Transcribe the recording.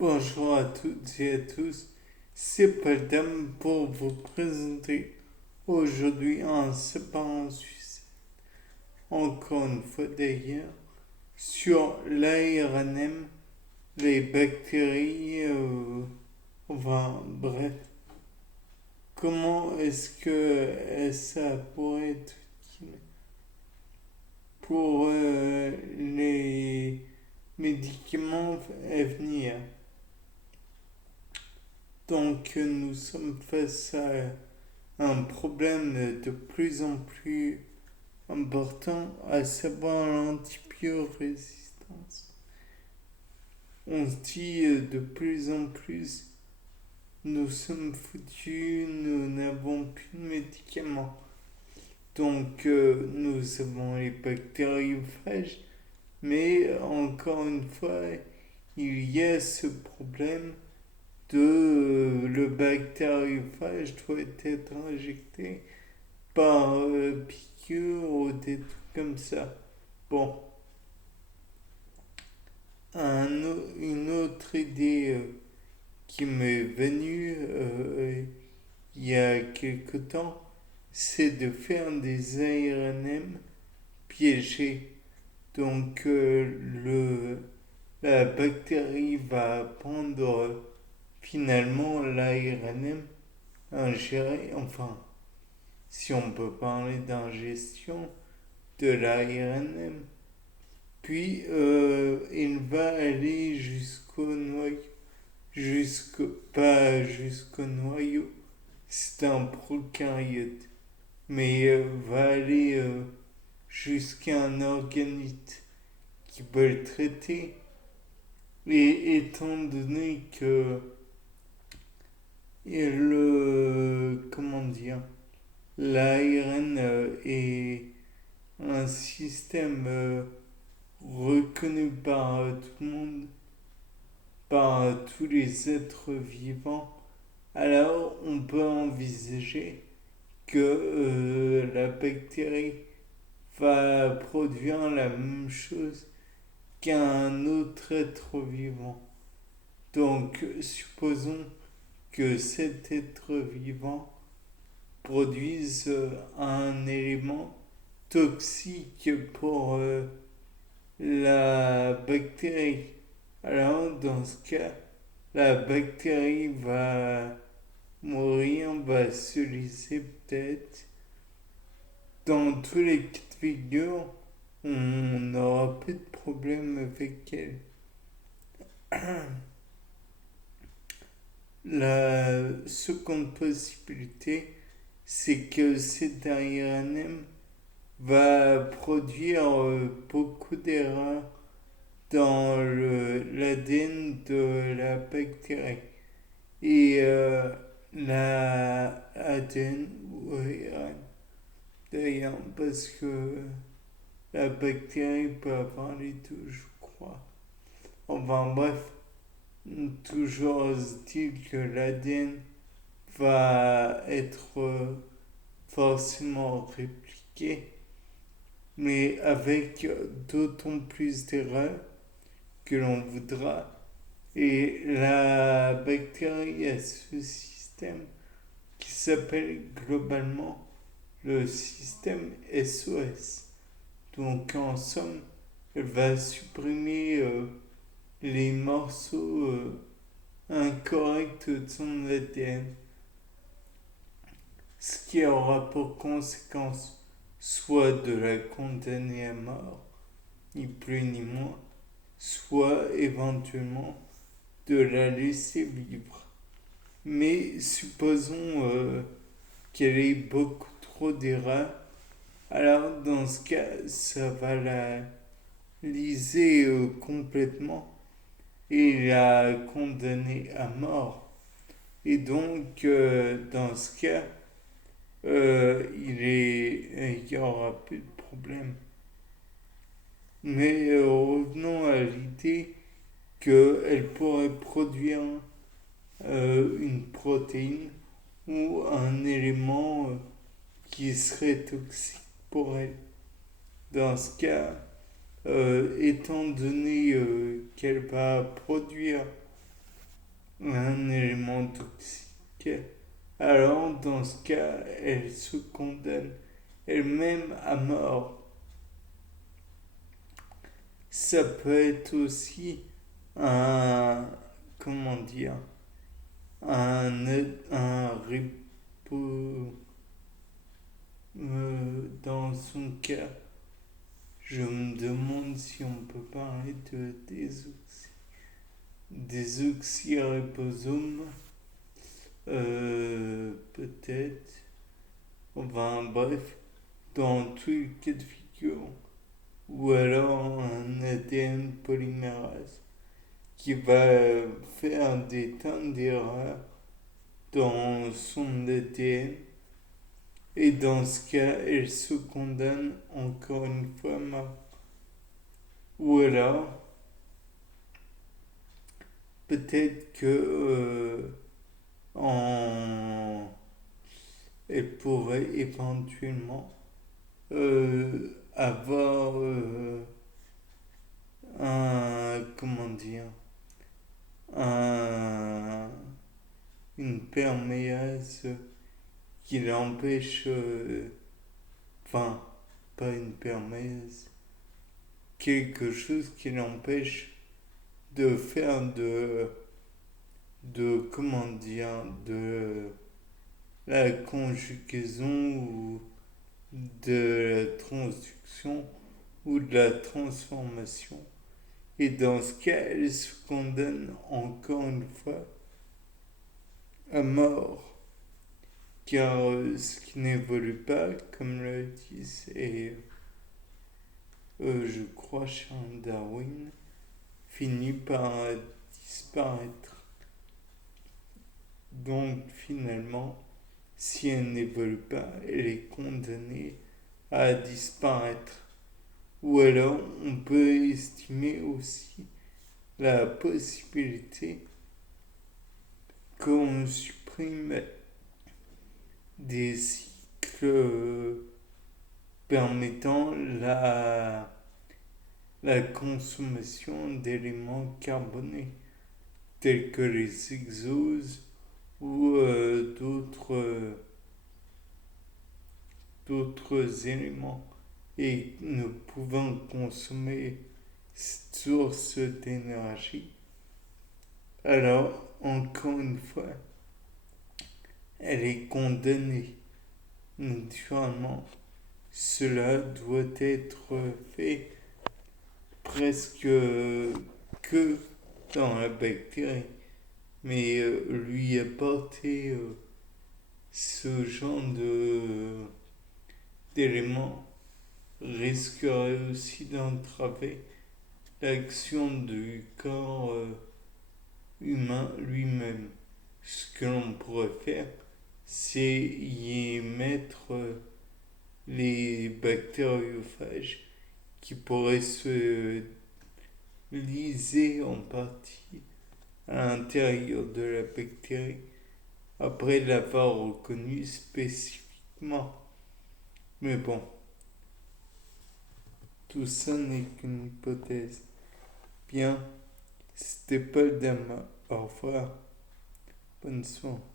Bonjour à toutes et à tous, c'est Padam pour vous présenter aujourd'hui un séparant suisse, encore une fois d'ailleurs, sur l'ARNM, les bactéries, enfin bref, comment est-ce que ça pourrait être utile pour les médicaments à venir. Donc nous sommes face à un problème de plus en plus important, à savoir l'antibiorésistance. On se dit de plus en plus, nous sommes foutus, nous n'avons plus de médicaments. Donc nous avons les bactériophages, mais encore une fois, il y a ce problème de le bactériophage doit être injecté par piqûre ou des trucs comme ça. Bon, une autre idée qui m'est venue il y a quelque temps, c'est de faire des ARNM piégés. Donc la bactérie va prendre finalement l'ARNM ingéré, enfin, si on peut parler d'ingestion de l'ARNM. Puis il va aller jusqu'au noyau, pas jusqu'au noyau, c'est un prokaryote, mais va aller jusqu'à un organite qui peut le traiter. Et étant donné que comment dire, l'ARN est un système reconnu par tout le monde, par tous les êtres vivants, alors on peut envisager que la bactérie va produire la même chose qu'un autre être vivant. Donc supposons que cet être vivant produise un élément toxique pour la bactérie. Alors dans ce cas, la bactérie va mourir, va se lisser peut-être. Dans tous les cas de figure, on n'aura plus de problème avec elle. La seconde possibilité, c'est que cet ARNM va produire beaucoup d'erreurs dans l'ADN de la bactérie. Et la ADN ou ARN, d'ailleurs, parce que la bactérie peut avoir les deux, je crois. Enfin bref, toujours dit que l'ADN va être forcément répliqué, mais avec d'autant plus d'erreurs que l'on voudra. Et la bactérie a ce système qui s'appelle globalement le système SOS. Donc en somme, elle va supprimer les morceaux incorrects de son ADN, ce qui aura pour conséquence soit de la condamner à mort, ni plus ni moins, soit éventuellement de la laisser vivre. Mais supposons qu'elle ait beaucoup trop d'erreurs, alors dans ce cas, ça va la liser complètement et la condamner à mort. Et donc, dans ce cas, il y aura plus de problème. Mais revenons à l'idée qu'elle pourrait produire une protéine ou un élément qui serait toxique pour elle. Dans ce cas, étant donné qu'elle va produire un élément toxique, alors dans ce cas, elle se condamne elle-même à mort. Ça peut être aussi un, comment dire, un repos, dans son cas. Je me demande si on peut parler de désoxyribosomes, peut-être. Enfin bref, dans tous les cas de figure, ou alors un ADN polymérase qui va faire des tonnes d'erreurs dans son ADN. Et dans ce cas, elle se condamne encore une fois mort. Ou alors, peut-être que en... elle pourrait éventuellement avoir un, comment dire, un, une perméase qui l'empêche, enfin, pas une perméase, quelque chose qui l'empêche de faire de, comment dire, de la conjugaison ou de la transduction ou de la transformation. Et dans ce cas, elle se condamne encore une fois à mort. Car ce qui n'évolue pas, comme le dit, c'est, je crois, Charles Darwin, finit par disparaître. Donc finalement, si elle n'évolue pas, elle est condamnée à disparaître. Ou alors, on peut estimer aussi la possibilité qu'on supprime des cycles permettant la consommation d'éléments carbonés, tels que les exoses ou d'autres éléments. Et ne pouvant consommer cette source d'énergie, alors, encore une fois, elle est condamnée. Naturellement, cela doit être fait presque que dans la bactérie. Mais lui apporter ce genre d'éléments risquerait aussi d'entraver l'action du corps humain lui-même. Ce que l'on pourrait faire, c'est y mettre les bactériophages qui pourraient se liser en partie à l'intérieur de la bactérie après l'avoir reconnue spécifiquement. Mais bon, tout ça n'est qu'une hypothèse. Bien, c'était Paul Dama. Au revoir. Bonne soirée.